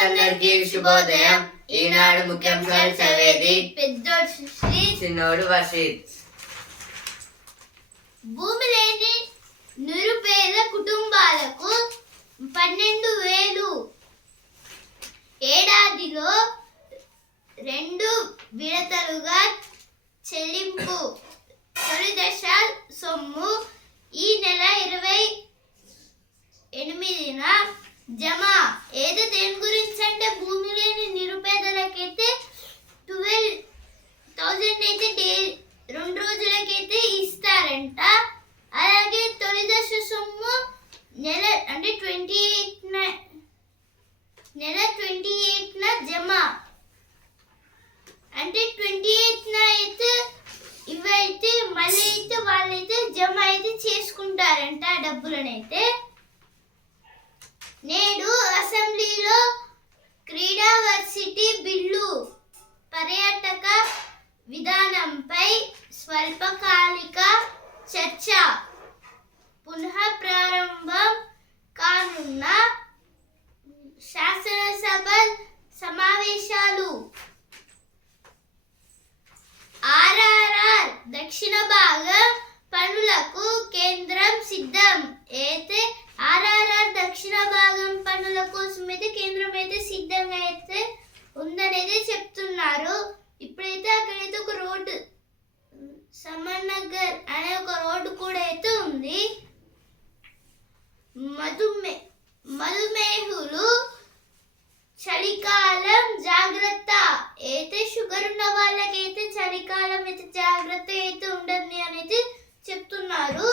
ప్రేక్షకులందరికీ శుభోదయం. ఈనాడు ముఖ్యాంశాలు చదివేది పెద్దోడు శ్రీ, చిన్నోడు వర్షిత్. భూమి లేని నిరుపేద కుటుంబాలకు 12,000 ఏడాదిలో 2 విడతలుగా చెల్లింపు. తొలి దశ సొమ్ము ఈ నెల 28న జమ. ఏదో దేని గురించి అంటే భూమి లేని నిరుపేదలకైతే 12,000 అయితే 2 రోజులకైతే ఇస్తారంట. అలాగే తొలి దశ సొమ్ము నెల 28న జమ. అంటే 28న అయితే ఇవైతే మళ్ళీ అయితే వాళ్ళైతే జమ అయితే చేసుకుంటారంట డబ్బులనైతే. నేడు అసెంబ్లీలో క్రీడా వర్సిటీ బిల్లు, పర్యాటక విధానంపై స్వల్పకాలిక చర్చ, పునః ప్రారంభం కానున్న శాసనసభ సమావేశాలు. ఆర్ఆర్ఆర్ దక్షిణ భాగం పనులకు కేంద్రం సిద్ధం. అయితే ఆర్ఆర్ఆర్ దక్షిణ భాగం పనుల కోసం అయితే కేంద్రం అయితే సిద్ధంగా అయితే ఉందనేది చెప్తున్నారు. ఇప్పుడైతే అక్కడైతే ఒక రోడ్డు, సమనగర్ అనే ఒక రోడ్డు కూడా అయితే ఉంది. మధుమేహులు చలికాలం జాగ్రత్త. అయితే షుగర్ ఉన్న వాళ్ళకైతే చలికాలం అయితే జాగ్రత్త అయితే ఉండదు అనేది చెప్తున్నారు.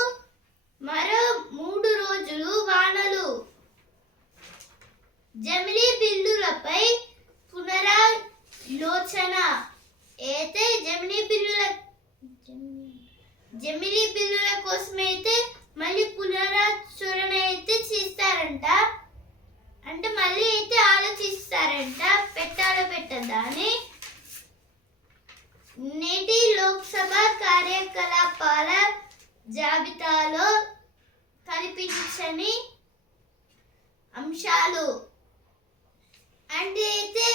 మరో 3 రోజులు వానలు. జమిలీ బిల్లులపై పునరాలోచన. అయితే జమిలీ బిల్లుల కోసం అయితే మళ్ళీ పునరాచరణ అయితే చేస్తారంట. అంటే మళ్ళీ అయితే ఆలోచిస్తారంట పెట్టద్దా అని. నేటి లోక్సభ కార్యకలాపాల జాబితాలో కనిపించని అంశాలు. అంటే అయితే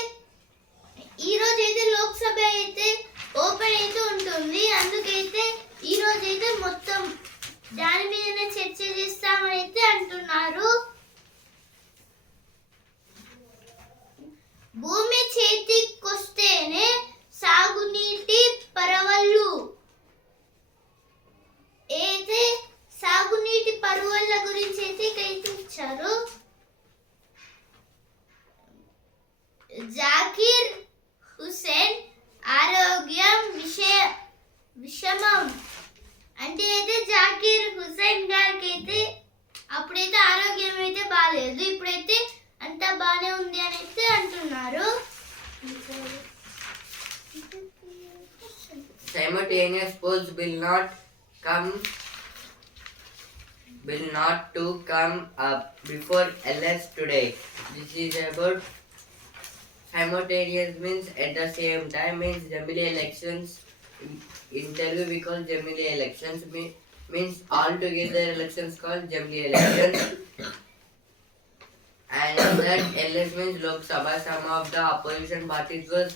ఈరోజు అయితే లోక్సభ అయితే ఓపెన్ అయితే ఉంటుంది. అందుకైతే ఈరోజు అయితే మొత్తం దాని మీదనే చర్చ చేస్తామని అయితే అంటున్నారు. భూమి చేతికొస్తేనే సాగునీటి పరవళ్ళు. అయితే సాగునీటి పరవళ్ళ గురించి అయితే ఇచ్చారు. జాకీర్ హుసేన్ ఆరోగ్యం విషమం. అంటే అయితే జాకీర్ హుసేన్ గారికి అయితే అప్పుడైతే ఆరోగ్యం అయితే బాగాలేదు, ఇప్పుడైతే అంతా బాగానే ఉంది అని అయితే అంటున్నారు. Simultaneous polls will not to come up before LS today. This is about simultaneous means at the same time, means Jamili elections. In Telugu we call Jamili elections, means all together elections called Jamili elections. And that LS means Lok Sabha. Some of the opposition parties was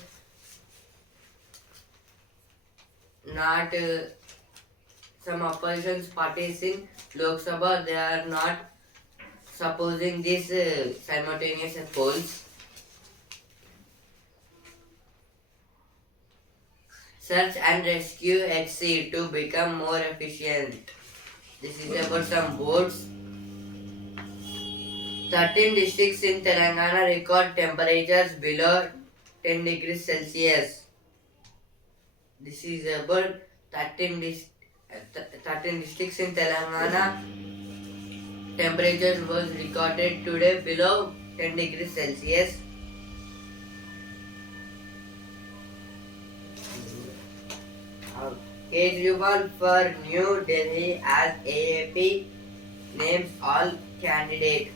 not some opposition parties in Lok Sabha, they are not supposing this simultaneous polls. Search and rescue at sea to become more efficient. This is about some boats. 13 districts in Telangana record temperatures below 10 degrees Celsius. This is about 13 districts in Telangana. Temperatures was recorded today below 10 degrees Celsius. Kejriwal for New Delhi as AAP names all candidates.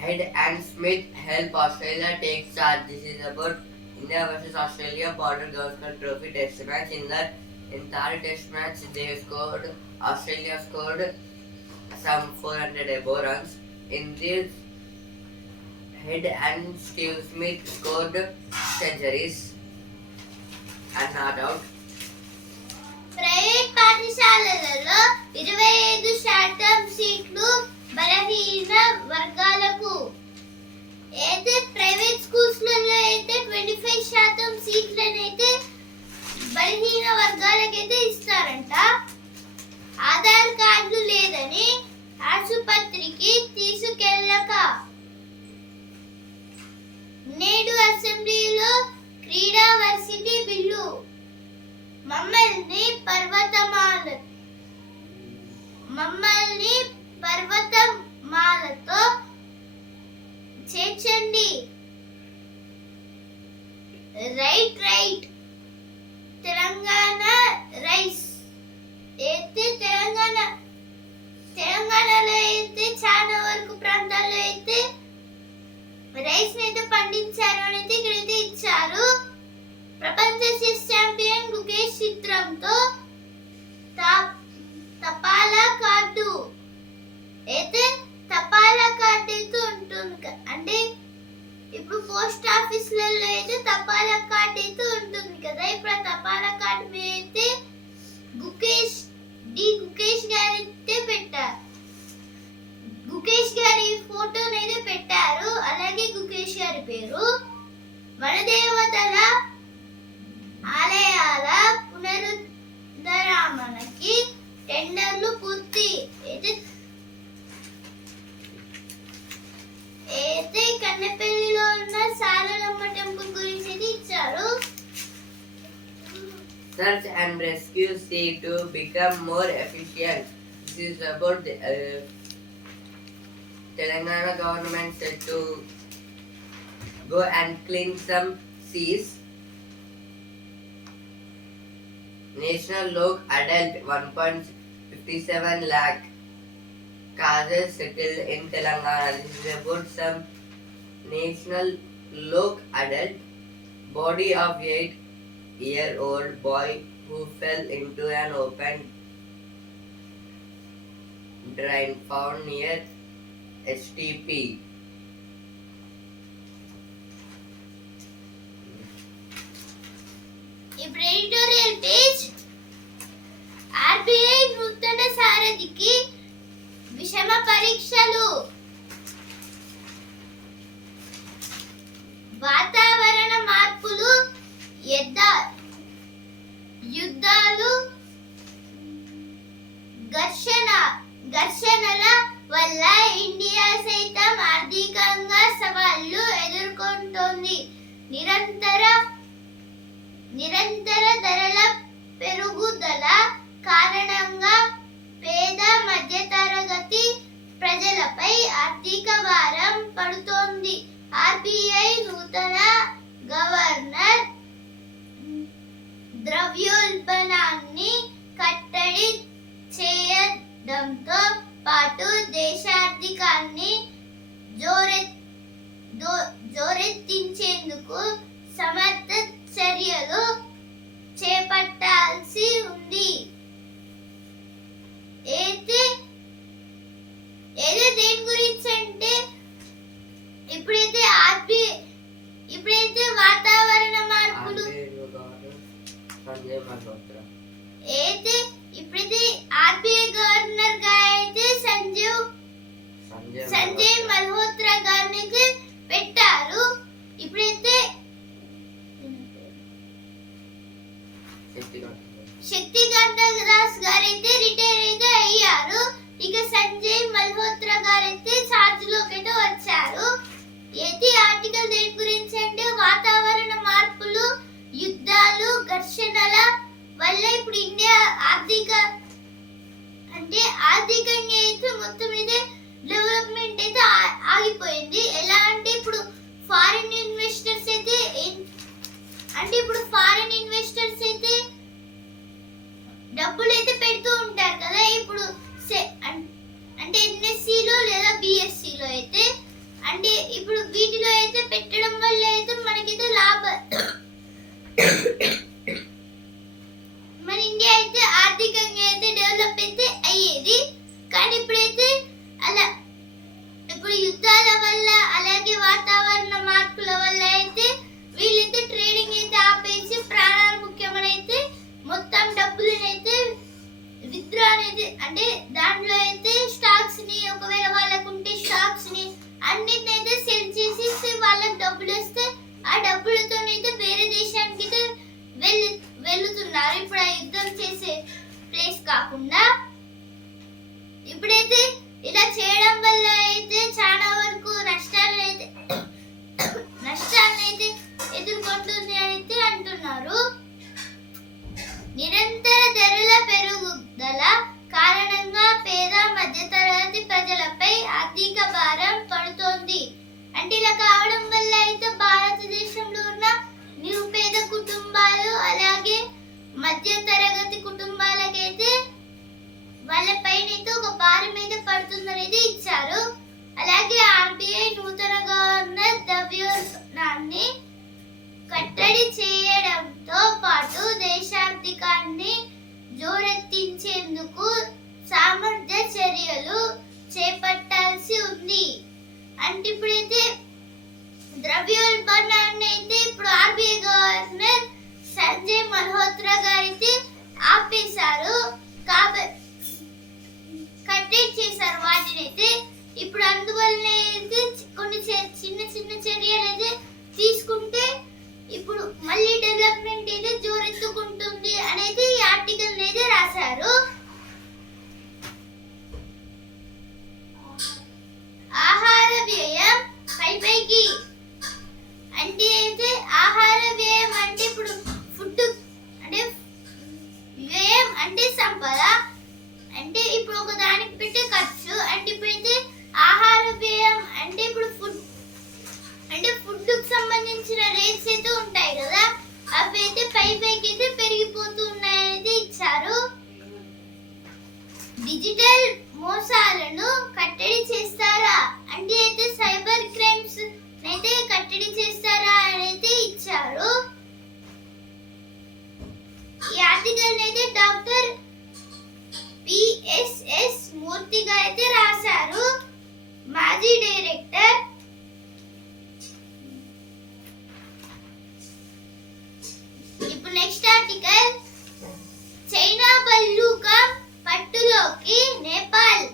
Head and Smith help Australia take charge. This is about India versus Australia border Gavaskar Trophy test match. In that entire test match, Australia scored some 400 above runs. in this Head and Steve Smith scored centuries and not out. Private పాఠశాలలలో 25% సీట్లు బలహీన వర్గాలకు. అయితే private స్కూల్స్లలో అయితే 25% సీట్లనైతే బలహీన వర్గాలకైతే ఇస్తారంట. Aadhaar card లేదని ఆసుపత్రికి తీసుకెళ్ళక. నేడు అసెంబ్లీలో క్రీడా వర్సిటీ బిల్లు. మమ్మల్ని పర్వతమాలతో చేర్చండి. Right Telangana rice. అయితే తెలంగాణలో అయితే చాలా వరకు ప్రాంతాల్లో అయితే రైస్ అయితే పండించారు అని అయితే ఇక్కడైతే ఇచ్చారు. ప్రపంచ చెస్ ఛాంపియన్ గుకేష్ చిత్రంతో తపాలా కార్డు. అయితే తపాలా కార్డు అయితే ఉంటుంది. అంటే ఇప్పుడు పోస్ట్ ఆఫీసులలో అయితే తపాలా కార్డు అయితే ఉంటుంది కదా. ఇప్పుడు ఆ తపాలా కార్డు మీద అయితే గుకేష్ గారు అయితే పెట్టారు. గుకేష్ గారి ఫోటోని అయితే పెట్టారు. అలాగే గుకేష్ గారి పేరు. వనదేవతల ఆలయాల పునరుద్ధరణకి టెండర్లు పూర్తి. అయితే కన్నెపల్లిలో ఉన్న సారలమ్మ టెంపుల్ గురించి అయితే ఇచ్చారు. Search and rescue sea to become more efficient. This is about the Telangana government said to go and clean some seas. National Lok Adult 1.57 lakh cases settled in Telangana. This is about some National Lok Adult body of 8-year-old boy who fell into an open drain found near STP. ఇప్పుడు editorial page. RBI నూతన సారథికి విషమ పరీక్షలు. వాతావరణ మార్పులు, యుద్ధాలు, ఘర్షణల వల్ల India సైతం ఆర్థికంగా సవాళ్లు ఎదుర్కొంటోంది. నిరంతర ధరల పెరుగుదల కారణంగా పేద మధ్యతరగతి ప్రజలపై ఆర్థిక భారం పడుతోంది. ఆర్బీఐ నూతన గవర్నర్ ద్రవ్యోల్బణాన్ని కట్టడి చేయడంతో పాటు దేశార్థికాన్ని జోరెత్తించేందుకు సమర్థ చర్యలు చేపట్టాల్సి ఉంది. ఏదో దేని గురించి అంటే ఇప్పుడైతే వాతావరణ మార్పులు. అయితే ఇప్పుడైతే ఆర్బీఐ గవర్నర్ గా అయితే సంజయ్ మల్హోత్రా గారిని పెట్టారు. ఇప్పుడైతే శక్తికాంత దాస్ గారైతే రిటైర్ అయితే అయ్యారు. ఇక సంజయ్ మల్హోత్రా గారైతే ఛార్జ్ లోకి అయితే వచ్చారు. అయితే ఆర్టికల్ దేని గురించి అంటే వాతావరణ మార్పులు, యుద్ధాలు, ఘర్షణల వల్ల ఇప్పుడు ఇండియా ఆర్థికంగా అయితే మొత్తం అయితే డెవలప్మెంట్ అయితే ఆగిపోయింది. ఎలా అంటే ఇప్పుడు ఫారిన్ ఇన్వెస్టర్స్ అయితే డబ్బులు అయితే పెడుతూ ఉంటారు కదా. ఇప్పుడు అంటే ఎన్ఎస్సిలో లేదా బిఎస్సిలో అయితే అంటే ఇప్పుడు వీటిలో అయితే పెట్టడం వల్ల అయితే మనకైతే మన ఇండియా అయితే ఆర్థికంగా అయితే డెవలప్ అయితే అయ్యేది. కానీ ఇప్పుడు అలాగే వాతావరణ మార్పుల వల్ల అయితే వీళ్ళైతే ట్రేడింగ్ అయితే ఆపేసి ప్రాణాలు ముఖ్యమని అయితే మొత్తం డబ్బులనైతే విత్డ్రా అనేది అంటే దాంట్లో అయితే స్టాక్స్ ని ఒకవేళ వాళ్ళకు ఉంటే స్టాక్స్ ని అన్నిటినైతే సెల్ చేసి వాళ్ళకి డబ్బులు వస్తే ఆ డబ్బులతోనైతే వేరే దేశానికి అయితే వెళ్తున్నారు. ఇప్పుడు ఆ యుద్ధం చేసే ప్లేస్ కాకుండా ఇప్పుడైతే ఇలా చేయడం వల్ల అయితే చాలా వరకు నష్టాలనైతే ఎదుర్కొంటుంది అని అయితే అంటున్నారు. నిరంతర ధరల పెరుగుదల కారణంగా పేద మధ్యతరగతి ప్రజలపై ఆర్థిక భారం పడుతోంది. అంటే ఇలా కావడం వల్ల అయితే భారతదేశంలో ఉన్న నిరుపేద కుటుంబాలు అలాగే మధ్యతరగతి కుటుంబాలకైతే వాళ్ళపైన అయితే ఒక భారం అయితే పడుతుందనేది ఇచ్చారు. అలాగే ఆర్బీఐ నూతన గవర్నర్ ద్రవ్యోల్బణాన్ని కట్టడి చేయడంతో పాటు దేశార్థికాన్ని జోరెత్తించేందుకు సామర్థ్య చర్యలు చేపట్టాల్సి ఉంది. అంటే ఇప్పుడైతే ద్రవ్యోల్బణాన్ని అయితే ఇప్పుడు ఆర్బీఐ గవర్నర్ సంజయ్ మల్హోత్రా గారైతే ఆపేశారు, కట్టడి చేశారు వాటిని అయితే. ఇప్పుడు అందువల్ల అయితే కొన్ని చిన్న చిన్న చర్యలు అయితే తీసుకుంటే ఇప్పుడు మళ్ళీ డెవలప్మెంట్ అయితే జోరెత్తుకుంటుంది అనేది ఈ ఆర్టికల్ అయితే రాశారు. ఆహార వ్యయం పైకి అంటే అయితే ఆహార వ్యయం అంటే ఇప్పుడు ఫుడ్ అంటే వ్యయం అంటే సంపద అంటే ఇప్పుడు ఒక దానికి పెట్టే ఖర్చు. అంటే ఇప్పుడైతే ఆహార వ్యయం అంటే ఇప్పుడు ఫుడ్ కు సంబంధించిన రేట్స్ అయితే ఉంటాయి కదా, అవి అయితే పైకి అయితే పెరిగిపోతున్నాయని ఇచ్చారు. డిజిటల్ మోసాలను కట్టడి చేస్తారా అంటే అయితే సైబర్ క్రైమ్స్ అయితే కట్టడి చేస్తారా అని అయితే ఇచ్చారు. ఈ ఆర్టికల్ అయితే డాక్టర్ పిఎస్ఎస్ మూర్తిగా అయితే రాశారు, మాజీ డైరెక్టర్. ఇప్పుడు నెక్స్ట్ ఆర్టికల్ చైనా బల్లూకం పట్టులోకి నేపాల్.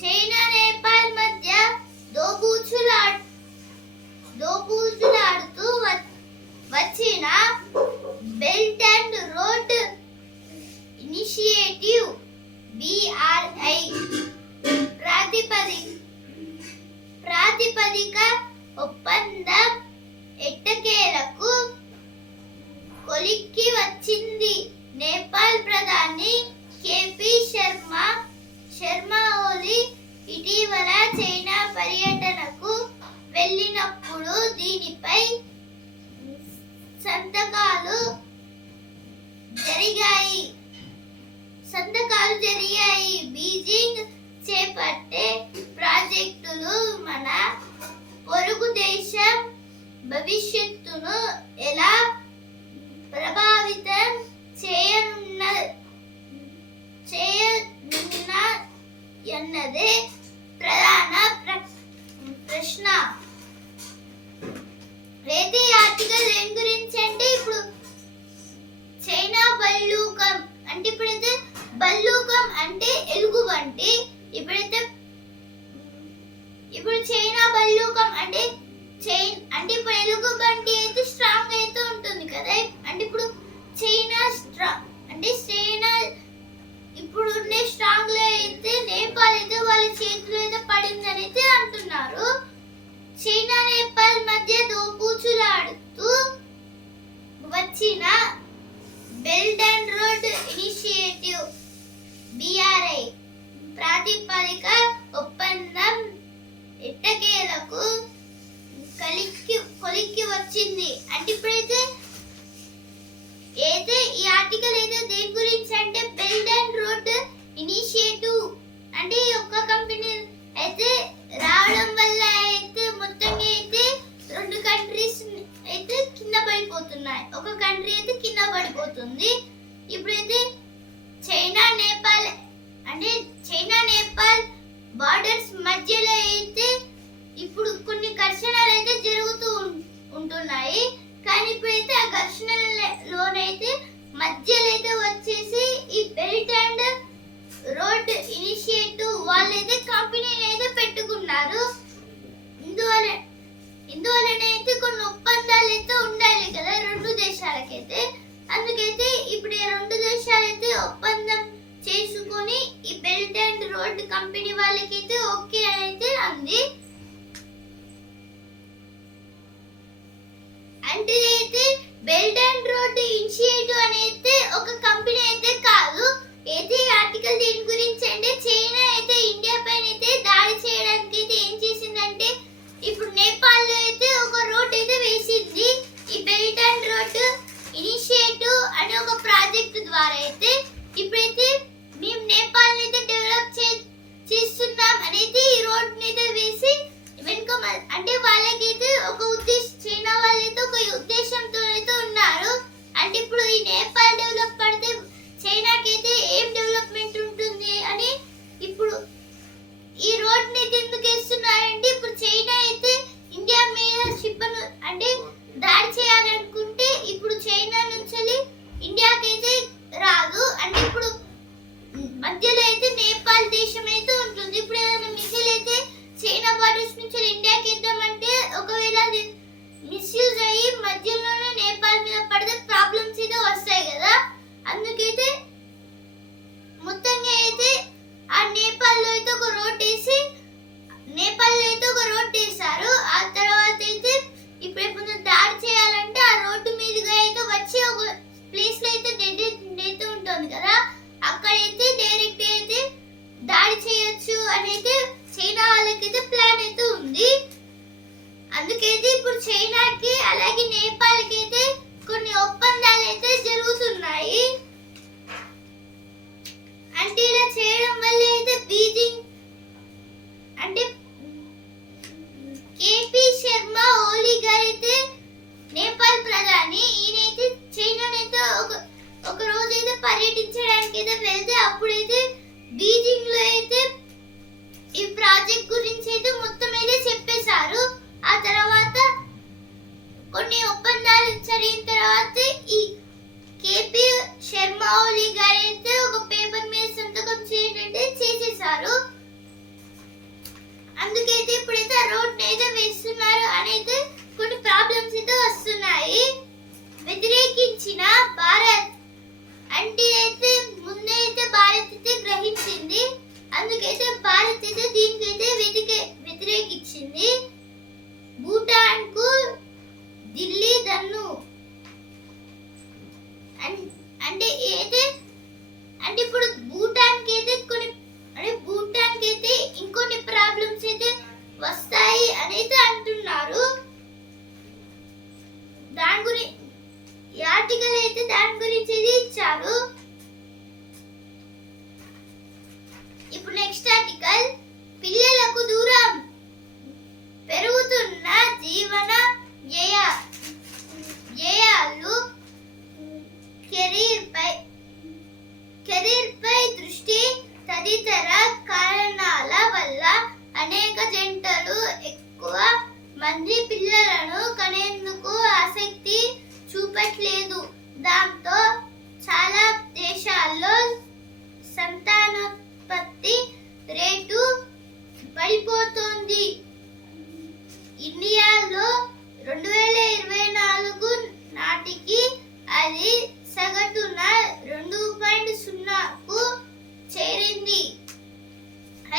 చైనా నేపాల్ మధ్య దోబూచులాడుతూ వచ్చిన belt and road initiative BRI ప్రాతిపదిక ఒప్పందం ఎట్టకేలకు కొలిక్కి వచ్చింది. నేపాల్ ప్రధాని కేపీ శర్మ ఓలీ ఇటీవల చైనా పర్యటనకు వెళ్ళినప్పుడు దీనిపై సంతకాలు జరిగాయి. బీజింగ్ చేపట్టే ప్రాజెక్టులు మన పొరుగు దేశం భవిష్యత్తును ఎలా ప్రభావితం చేయనున్నదే ప్రధాన ప్రశ్న. అయితే ఈ ఆర్టికల్ ఏం గురించి అంటే ఇప్పుడు చైనా బల్లూకం అంటే ఇప్పుడైతే బల్లూకం అంటే ఎలుగుబంటి. ఇప్పుడు చైనా బల్లూకం అంటే ఇప్పుడు ఎలుగుబంటి అయితే స్ట్రాంగ్ అయితే ఉంటుంది కదా. అంటే ఇప్పుడు చైనా ఇప్పుడు ఉండే స్ట్రాంగ్ లో అయితే నేపాల్ అయితే వాళ్ళ చేతిలో అయితే పడిందని అయితే అంటున్నారు. చైనా నేపాల్ మధ్య దోబూచులాడుతూ వచ్చిన belt and road initiative BRI ప్రాతిపదిక ఒప్పందం ఎట్టకేలకు కొలిక్కి వచ్చింది. అంటే ఇప్పుడైతే ఈ ఆర్టికల్ అయితే దేని గురించి అంటే బెల్ట్ అండ్ రోడ్ ఇనిషియేటివ్ అంటే ఒక్క కంపెనీ అయితే రావడం వల్ల అయితే మొత్తంగా అయితే రెండు కంట్రీస్ అయితే కింద పడిపోతున్నాయి. ఒక కంట్రీ అయితే కింద పడిపోతుంది. ఇప్పుడైతే చైనా నేపాల్ బార్డర్స్ మధ్యలో అయితే ఉంటున్నాయి. కానీ ఇప్పుడైతే ఆ ఘర్షణలోనైతే మధ్యలో అయితే వచ్చేసి ఈ బెల్ట్ అండ్ రోడ్ ఇనిషియేటివ్ వాళ్ళైతే కంపెనీలు అయితే పెట్టుకున్నారు. ఇందువలనైతే కొన్ని ఒప్పందాలు అయితే ఉండాలి కదా రెండు దేశాలకైతే. అందుకైతే ఇప్పుడు ఈ రెండు దేశాలైతే ఒప్పందం చేసుకొని ఈ బెల్ట్ అండ్ రోడ్ కంపెనీ వాళ్ళకైతే ఓకే అయితే అంది. అంటే అయితే బెల్ట్ అండ్ రోడ్ ఇనిషియేటివ్ అనేది ఒక కంపెనీ అయితే కాదు. అయితే ఈ ఆర్టికల్ దీని గురించి అంటే చైనా అయితే ఇండియా పైన అయితే దాడి చేయడానికి అయితే ఏం చేసిందంటే ఇప్పుడు నేపాల్ లో అయితే ఒక రోడ్ అయితే వేసింది. ఈ బెల్ట్ అండ్ రోడ్ ఇనిషియేటివ్ అనే ఒక ప్రాజెక్ట్ ద్వారా అయితే ఇప్పుడైతే మేము నేపాల్ అయితే డెవలప్ చేస్తున్నాం అనేది ఈ రోడ్ అయితే వేసి వెనుక అంటే వాళ్ళకైతే ఒక ఉద్దేశం చైనా వాళ్ళైతే ఒక ఉద్దేశంతో అయితే ఉన్నారు. అంటే ఇప్పుడు ఈ నేపాల్ డెవలప్ పడితే చైనాకైతే ఏం డెవలప్మెంట్ ఉంటుంది అని ఇప్పుడు ఈ రోడ్ ని ఎందుకు వేస్తున్నారంటే ఇప్పుడు చైనా అయితే ఇండియా మీద షిప్ను అంటే దాడి చేయాలనుకుంటే ఇప్పుడు చైనా నుంచి ఇండియాకి అయితే రాదు. అంటే ఇప్పుడు మధ్యలో అయితే నేపాల్ దేశం అయితే ఉంటుంది. ఇప్పుడు ఏదైనా మిసైల్ అయితే చైనా బార్డర్స్ నుంచి ఇండియాకి ఇద్దామంటే ఒకవేళ అది మిస్యూజ్ అయ్యి మధ్యలోనే నేపాల్ మీద పడితే ప్రాబ్లమ్స్ అయితే వస్తాయి కదా. అందుకైతే మొత్తంగా అయితే ఆ నేపాల్లో అయితే ఒక రోడ్ వేసి నేపాల్లో అయితే ఒక రోడ్ వేశారు. ఆ తర్వాత అయితే ఇప్పుడు ఎప్పుడు దాడి చేయాలంటే ఆ రోడ్డు మీదుగా అయితే వచ్చి ఒక ప్లేస్ లో అయితే డెడ్ ఉంటుంది కదా, అక్కడైతే డైరెక్ట్ అయితే దాడి చేయొచ్చు అని అయితే చైనా వాళ్ళకైతే ప్లాన్ అయితే ఉంది. అందుకైతే ఇప్పుడు చైనాకి అలాగే నేపాల్కి అయితే కొన్ని ఒప్పందాలు అయితే జరుగుతున్నాయి. అంటే ఇలా చేయడం వల్ల అయితే బీజింగ్ అంటే కేపీ శర్మ ఓలీ గారు అయితే నేపాల్ ప్రధాని ఈయనైతే చైనానైతే ఒక రోజు అయితే పర్యటించడానికి అయితే వెళ్తే అప్పుడైతే బీజింగ్ లో అయితే ఈ ప్రాజెక్ట్ గురించి అయితే మొత్తం అయితే చెప్పేశారు. ఆ తర్వాత కొన్ని ఒప్పందాలు జరిగిన తర్వాత ఈ కేపీ శర్మ ఓలీ గారు అయితే ఒక పేపర్ మీద సంతకం చేయడంటే చేసేసారు. అందుకైతే ఇప్పుడైతే ఆ రోడ్ అయితే వేస్తున్నారు అని అయితే కొన్ని ప్రాబ్లమ్స్ అయితే వస్తున్నాయి. వ్యతిరేకించిన భారత్ అంటే అయితే ముందే అయితే భారత్ అయితే గ్రహించింది. అందుకైతే భారత్ అయితే దీనికైతే వ్యతిరేకించింది. భూటాన్ కు ఢిల్లీ దన్ను అంటే అయితే అంటే ఇప్పుడు భూటాన్ కి అయితే కొన్ని అంటే భూటాన్ కి అయితే ఇంకొన్ని ప్రాబ్లమ్స్ అయితే వస్తాయి అని అయితే అంటున్నారు. దాని గురించి ఈ ఆర్టికల్ అయితే దాని గురించి అయితే ఇచ్చారు. ఇప్పుడు నెక్స్ట్ ఆర్టికల్ పిల్లలకు దూరం పెరుగుతున్న జీవన వ్యయాలు కెరీర్ పై దృష్టి తదితర కారణాల వల్ల అనేక జంటలు ఎక్కువ మంది పిల్లలను కనేందుకు ఆసక్తి చూపట్లేదు. దాంతో చాలా దేశాల్లో సంతానోత్పత్తి రేటు పడిపోతోంది. ఇండియాలో 2024 నాటికి అది సగటున 2.0కు చేరింది.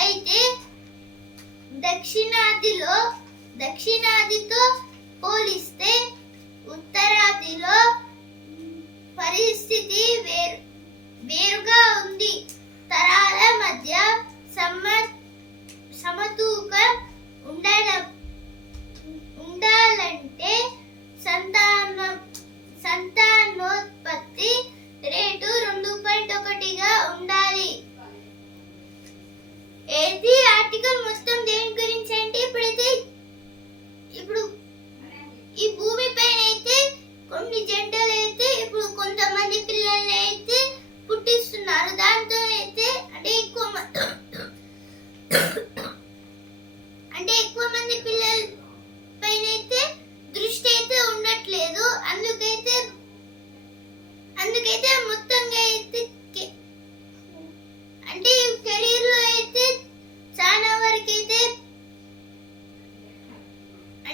అయితే దక్షిణాదితో పోలిస్తే ఉత్తరాదిలో పరిస్థితి వేరుగా ఉంది. తరాల మధ్య సమతూకం ఉండాలంటే సంతానోత్పత్తి రేటు 2.1గా ఉండాలి. ఏది ఆర్టికల్ మొత్తం దేని గురించి అంటే ఇప్పుడు ఈ భూమి పైన అయితే కొన్ని జంటలు అయితే ఇప్పుడు కొంతమంది పిల్లల్ని అయితే పుట్టిస్తున్నారు. దాంతో అయితే అంటే ఎక్కువ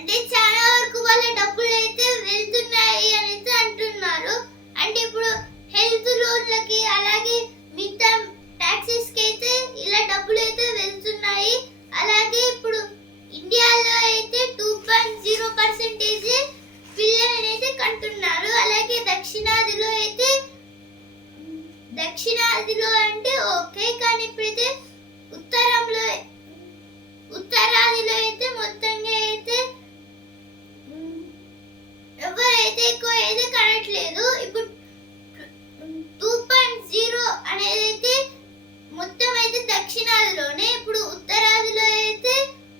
అంటే చాలా వరకు వాళ్ళ డబ్బులు అయితే వెళ్తున్నాయి అని అయితే అంటున్నారు. అంటే ఇప్పుడు హెల్త్ లోన్లకి అలాగే మిగతా టాక్సెస్ కి అయితే ఇలా డబ్బులు అయితే వెళ్తున్నాయి. అలాగే ఇప్పుడు ఇండియాలో అయితే 2.0% పిల్లలని అయితే కంటున్నారు. అలాగే దక్షిణాదిలో అంటే ఓకే, కానీ ఇప్పుడైతే ఉత్తరాదిలో అయితే మొత్తంగా అయితే ఎవరైతే ఎక్కువ అయితే కనట్లేదు. ఇప్పుడు 2.0 అనేది అయితే మొత్తం అయితే దక్షిణాదిలోనే, ఇప్పుడు ఉత్తరాదిలో అయితే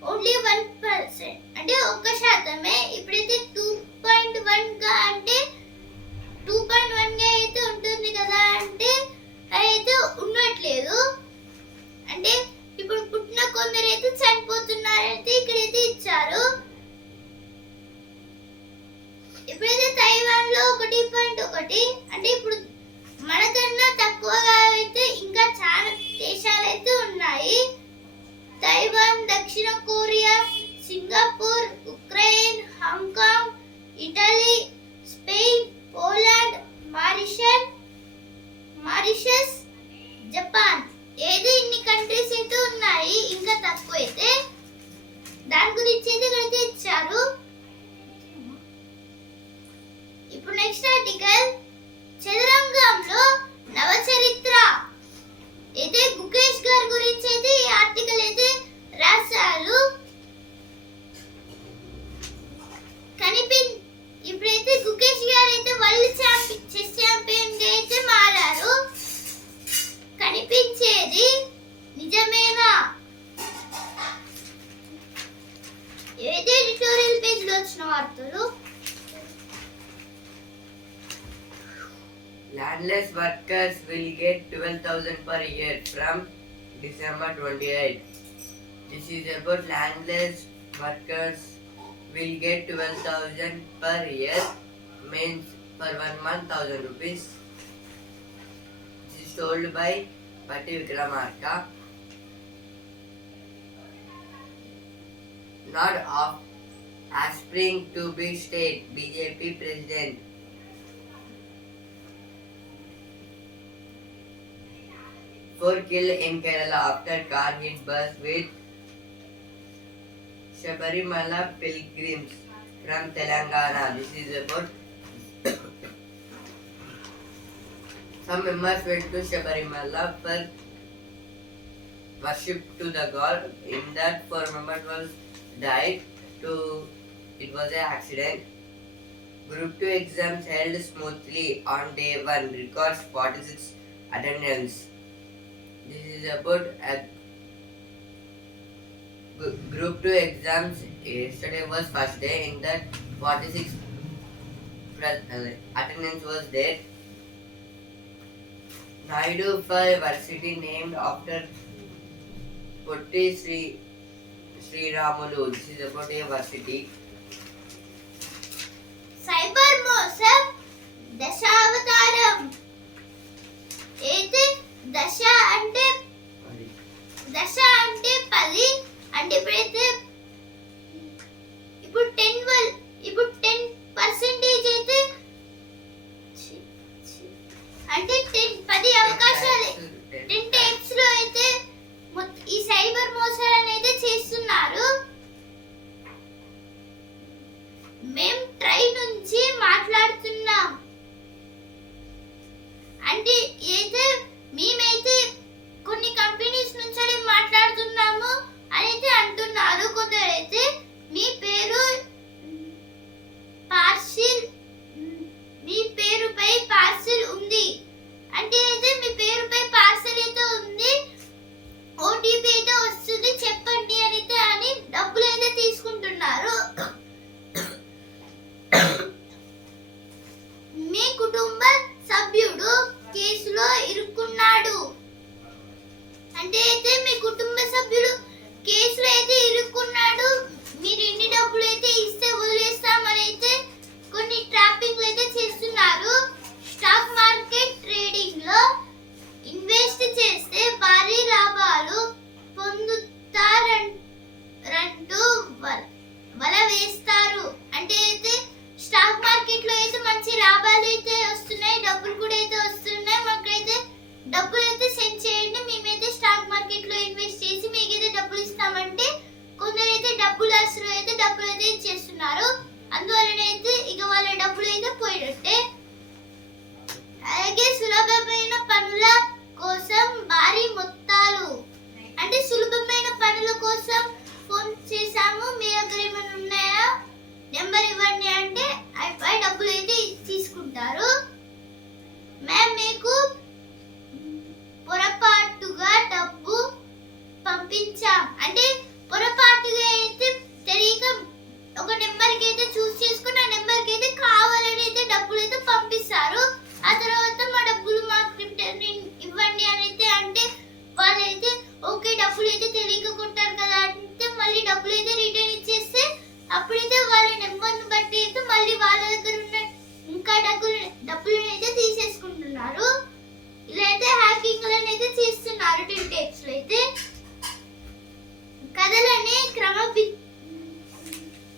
ఓన్లీ 1%, అంటే 1%. ఇప్పుడైతే 2.1 గా అంటే 2.1 గా అయితే ఉంటుంది కదా, అంటే అయితే ఉండట్లేదు. అంటే ఇప్పుడు పుట్టిన కొందరు అయితే చనిపోతున్నారైతే ఇక్కడైతే ఇచ్చారు. ఇప్పుడైతే తైవాన్ లో 1.1, అంటే ఇప్పుడు మనకన్నా తక్కువగా అయితే ఇంకా చాలా దేశాలు అయితే ఉన్నాయి. తైవాన్, దక్షిణ Korea, Singapore, Ukraine, Hong Kong, Italy, Spain, Poland, Mauritius, Japan, ఏదో ఇన్ని కంట్రీస్ అయితే ఉన్నాయి. ఇంకా తక్కువ అయితే దాని గురించి అయితే ఇక్కడైతే ఇచ్చారు. ఇప్పుడు నెక్స్ట్ ఆర్టికల్, చదరంగంలో నవచరిత్ర అయితే గుకేష్ గారి గురించి అయితే ఈ ఆర్టికల్ అయితే రాశారు. ఇప్పుడైతే గుకేష్ గారు అయితే వరల్డ్ చెస్ ఛాంపియన్ గా అయితే మారారు. కనిపించేది నిజమేనా? ఏదైతే ఎడిటోరియల్ పేజ్ లో వచ్చిన వార్తలు. Landless workers will get 12,000 per year from December 28. This is about landless workers will get 12,000 per year, means for 1 month 1,000 rupees. This is told by Patti Vikramarka. Not of aspiring to be state BJP president. 4 killed in Kerala after car hit bus with Shabarimala pilgrims from Telangana. This is about some members went to Shabarimala for worship to the god. In that 4 members was died. It was an accident. Group 2 exams held smoothly on day 1. Records 46 attendance. This is about Group 2 exams. Yesterday was first day. In that 46 attendance was there. Naidu for Varsity named after Potti Sri Ramulu. This is about a varsity. Cyber మోసం దశావతారం. అయితే దశ అంటే 10, అంటే ఇప్పుడైతే ఇప్పుడు 10% అయితే అంటే 10 అవకాశాలు 10 టైప్స్ లో అయితే ఈ సైబర్ మోసాలను అయితే చేస్తున్నారు. మేము ట్రై నుంచి మాట్లాడుతున్నాం. అంటే అయితే మేమైతే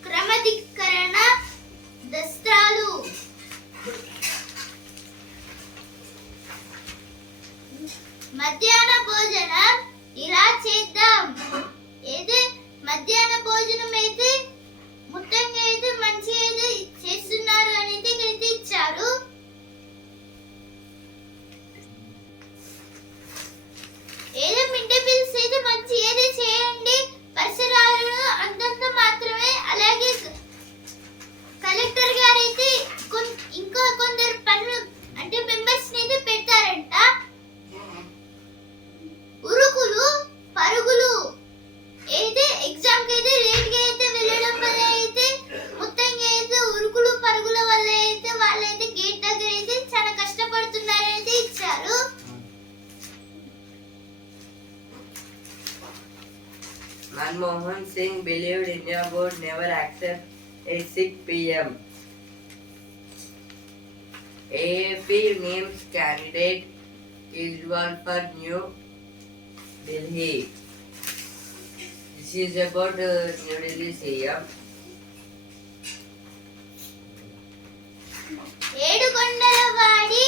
క్రమధికరణ దస్త్రాలు. మధ్యాహ్న భోజనం ఇలా చేద్దాం. ఏదే మధ్యాహ్న భోజనం అయితే మొత్తంగా అయితే మంచి అయితే చేస్తున్నారు అనేది అయితే ఇచ్చారు. ఏదో మిడ్ డే మీల్స్ అయితే మంచి ఏదే చేయండి, పరిసరాలను అంతంత మాత్రమే. అలాగే కలెక్టర్ గారు అయితే ఇంకా కొందరు పనులు అంటే మెంబర్స్ అయితే పెడతారంట. ఉరుకులు పరుగులు అయితే ఎగ్జామ్ కి అయితే లేట్ గా అయితే వెళ్ళడం వల్ల అయితే మొత్తంగా అయితే ఉరుకులు పరుగుల వల్ల అయితే వాళ్ళైతే గేట్ దగ్గర అయితే చాలా కష్టపడుతున్నారైతే ఇచ్చారు. Manmohan Singh believed India would never accept a 6 p.m. AAP names candidate Kejriwal for New Delhi. This is about New Delhi CM. ఏడుకొండలవాడి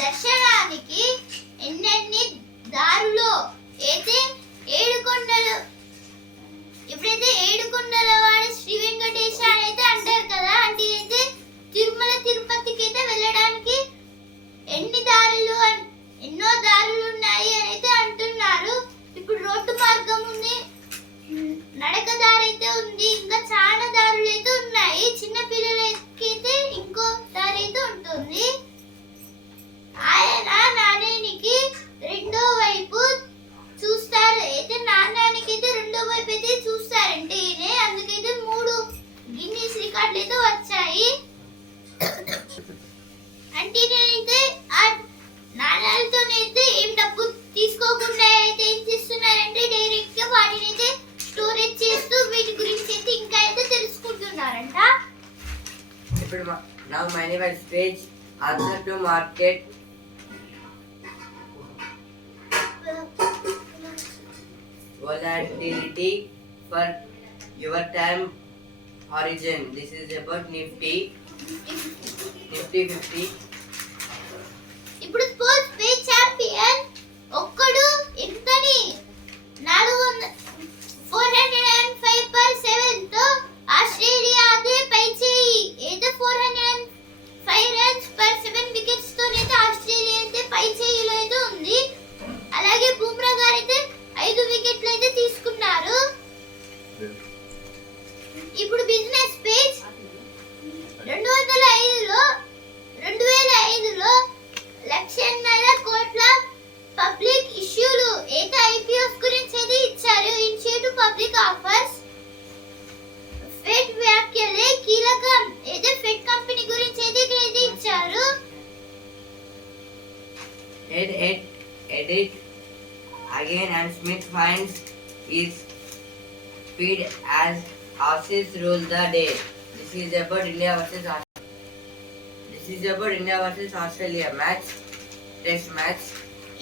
దర్శనానికి ఎన్నెన్ని దారులో అయితే ఏడుకొండలు ఎప్పుడైతే ఏడుకొండలవాడి శ్రీ వెంకటేశ అని అయితే అంటారు కదా, అంటే అయితే తిరుమల తిరుపతికి అయితే వెళ్ళడానికి ఎన్నో దారులు ఉన్నాయి అని అయితే అంటున్నారు. ఇప్పుడు రోడ్డు మార్గం ఉంది, నడక దారి అయితే ఉంది, ఇంకా చాలా దారులు అయితే ఉన్నాయి. చిన్న పిల్లలకి అయితే ఇంకో దారి అయితే ఉంటుంది. ఆయన నాణ్యానికి రెండో వైపు చూస్తారు. అయితే నాణ్యానికి అయితే రెండో వైపు అయితే చూస్తారంటే అందుకైతే 3 గిన్నీస్ రికార్డులు అయితే వచ్చాయి. అంటే నేనైతే ఆ నాణ్యాలతోనైతే ఏం డబ్బు తీసుకోకుండా అయితే ఏం చేస్తున్నారంటే డైరెక్ట్ గా వాటిని అయితే స్టోరేజ్ చేస్తూ వీటి గురించి అయితే ఇంకా అయితే తెలుసుకుంటున్నారంట. ఇప్పుడు now many were stage answer to market volatility for your time horizon. This is about Nifty 50. ఇప్పుడు స్పోర్ట్స్ పే ఛాంపియన్ ఒక్కడు ఎంతని 405/7 తో ఆస్ట్రేలియా అదే పై చేయి ఏదో 405 runs/7 వికెట్స్ తో అయితే ఆస్ట్రేలియా అయితే పై చేయిలో అయితే ఉంది. అలాగే బుమ్రా గారు అయితే 5 వికెట్లు అయితే తీసుకున్నారు. ఇప్పుడు బిజినెస్ పేజ్ 2005లో 1,00,000 కోట్ల పబ్లిక్ ఇష్యూలు అయితే ఐపీఓస్ గురించి అయితే ఇచ్చారు. Initiative public offers. ఫెడ్ వ్యాఖ్యలే కీలకం అయితే ఫెడ్ కంపెనీ గురించి అయితే ఇచ్చారు. Edit again and Smith finds his speed as Aussies rule the day. This is about India versus Australia match, test match.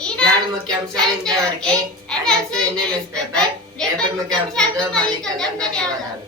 ఈనాడు ముఖ్యాంశాలు ఇంతవరకే. And also in the newspaper. రేపటి ముఖ్యాంశాలతో మళ్ళీ కలుద్దాం. ధన్యవాదాలు.